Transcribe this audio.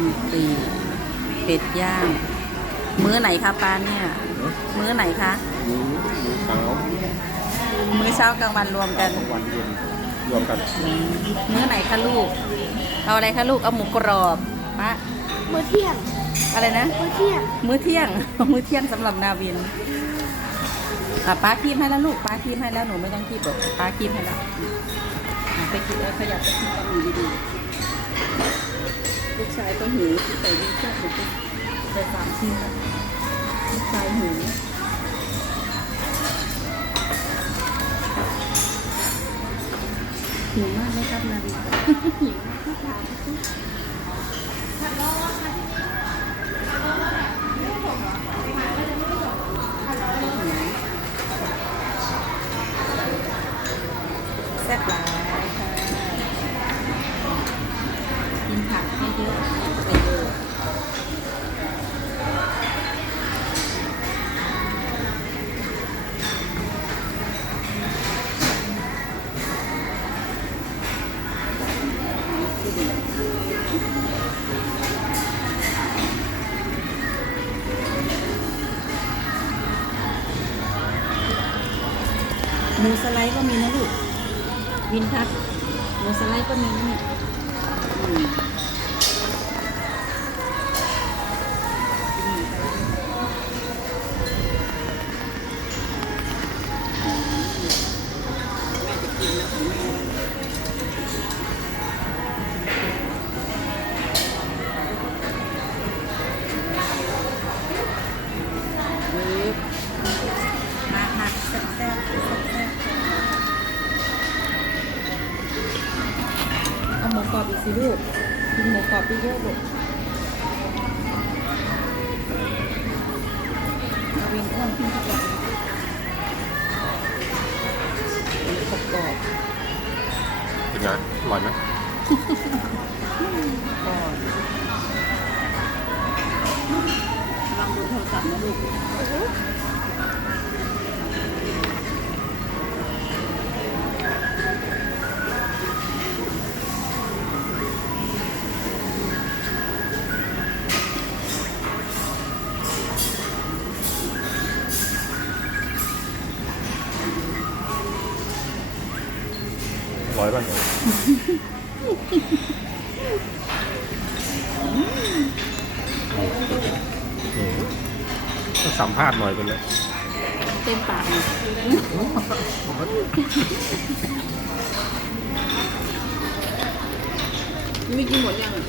MP เป็ดย่าง มื้อไหนคะป้าเนี่ย มื้อไหนคะหมูหมูขาวมื้อเช้ากลางวันรวมกันวันเย็นรวมกัน มื้อไหนคะลูก เอาอะไรคะลูก เอาหมูกรอบป้ามื้อเที่ยง อะไรนะ มื้อเที่ยง มื้อเที่ยง มื้อเที่ยงสำหรับนาวินอะป้าคีบให้แล้วลูกป้าคีบให้แล้วหนูไม่ต้องคีบหรอกป้าคีบให้แล้วอะไปคีบแล้วขยับไปคีบกันหนูดีๆลูก ชายก็หิวใส่ดีเชือกหนูไปใส่สามชิ้นล้วลูกชายหิวหิวมากไหมครับนาวินหิวมากครับแซ่บหลายค่ะกินผักใหมูสไลด์ก็มีนะลูกวินครับหมูสไลด์ก็มีนะเนี่ย หมูกรอบอีกสิลูกกินหมูกรอบเยอะลูกเวียนอ้วนขึ้นทุกวันหมูกรอบกรอบเป็นไงอร่อยไหมก่อนลองดูโทรศัพท์นะลูก ร่อยป่ะอืมต้องสัมภาษณ์หน่อยเป็นเลยเต็มปากเลยมีกินหมดยังอะ